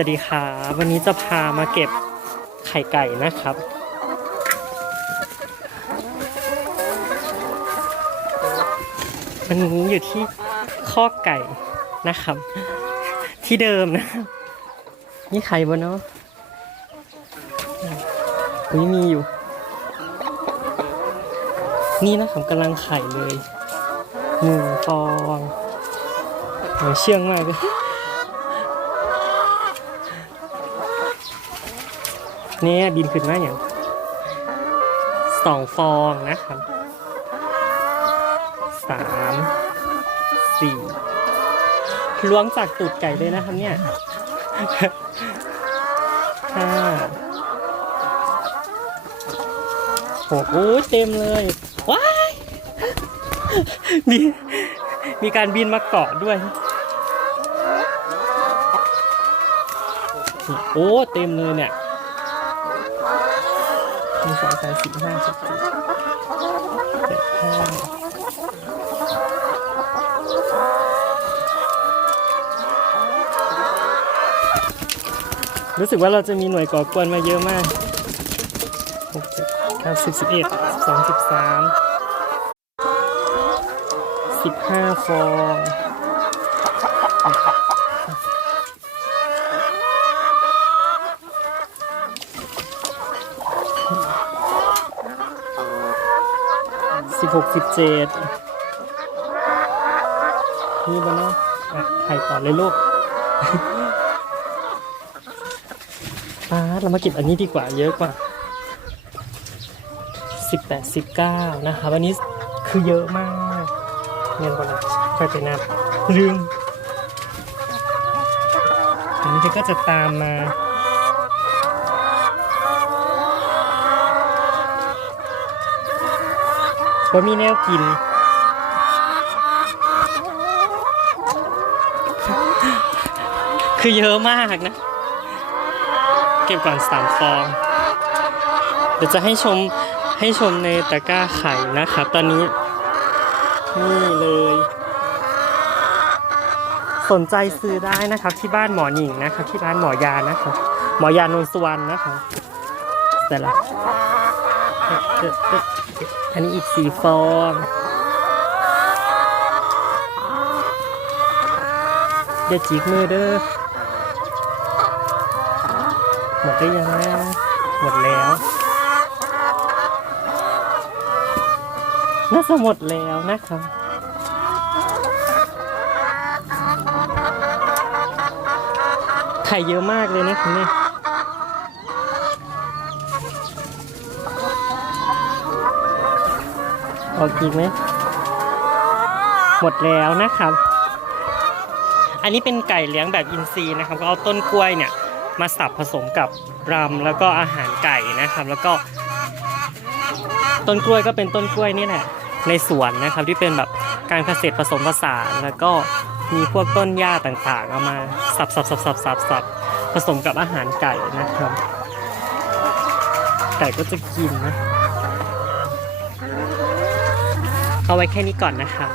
วัสดีค่ะวันนี้จะพามาเก็บไข่ไก่นะครับ วันนี้อยู่ที่คอไก่นะครับ ที่เดิมนะ นี่ไข่บนเนาะอุ้ยมีอยู่ นี่นะครับกำลังไข่เลยหนึ่งฟองโหเชื่องมากเลย เนี่ยบินขึ้นมาอย่างสองฟองนะครับสามสี่ล้วงจากตูดไก่เลยนะครับเนี่ยห้าหกโอ้เต็มเลยว้ายมีมีการบินมาเกาะด้วยโอ้เต็มเลยเนี่ย หนึ่งสองสามสี่ห้าหกเจ็ดแปดเก้ารู้สึกว่าเราจะมีหน่วยก่อกวนมาเยอะมากหกเจ็ดเก้าสิบสิบเอ็ดสองสิบสามสิบห้าฟอง สิบหกสิบเจ็ดนี่บ้านะอะไข่ต่อเลยลูกป้าเรามาเก็บอันนี้ดีกว่าเยอะกว่าสิบแปดสิบเก้านะคะวันนี้คือเยอะมากเงินบอลค่อยไปนับลืมอันนี้เธอก็จะตามมา ว่ามีแนวกิน คือเยอะมากนะ เก็บก่อนสามฟอง เดี๋ยวจะให้ชมให้ชมในตะกร้าไข่นะครับ ตอนนี้ นี่เลย สนใจซื้อได้นะครับ ที่บ้านหมอหนิงนะครับ ที่ร้านหมอยานะครับ หมอยานนสุวรรณนะครับแต่ละ อันนี้อีกสี่ฟองอย่าจีกมือเด้อ หมดได้ยังนะหมดแล้วน่าจะหมดแล้วนะครับไข่เยอะมากเลยนะครับเนี่ย ออกอีกไหมหมดแล้วนะครับ อันนี้เป็นไก่เลี้ยงแบบอินทรีย์นะครับ ก็เอาต้นกล้วยเนี่ยมาสับผสมกับรำแล้วก็อาหารไก่นะครับ แล้วก็ต้นกล้วยก็เป็นต้นกล้วยนี่แหละในสวนนะครับที่เป็นแบบการเกษตรผสมผสานแล้วก็มีพวกต้นหญ้าต่างๆ เอามาสับสับสับสับสับสับผสมกับอาหารไก่นะครับไก่ก็จะกินนะ เอาไว้แค่นี้ก่อนนะคะ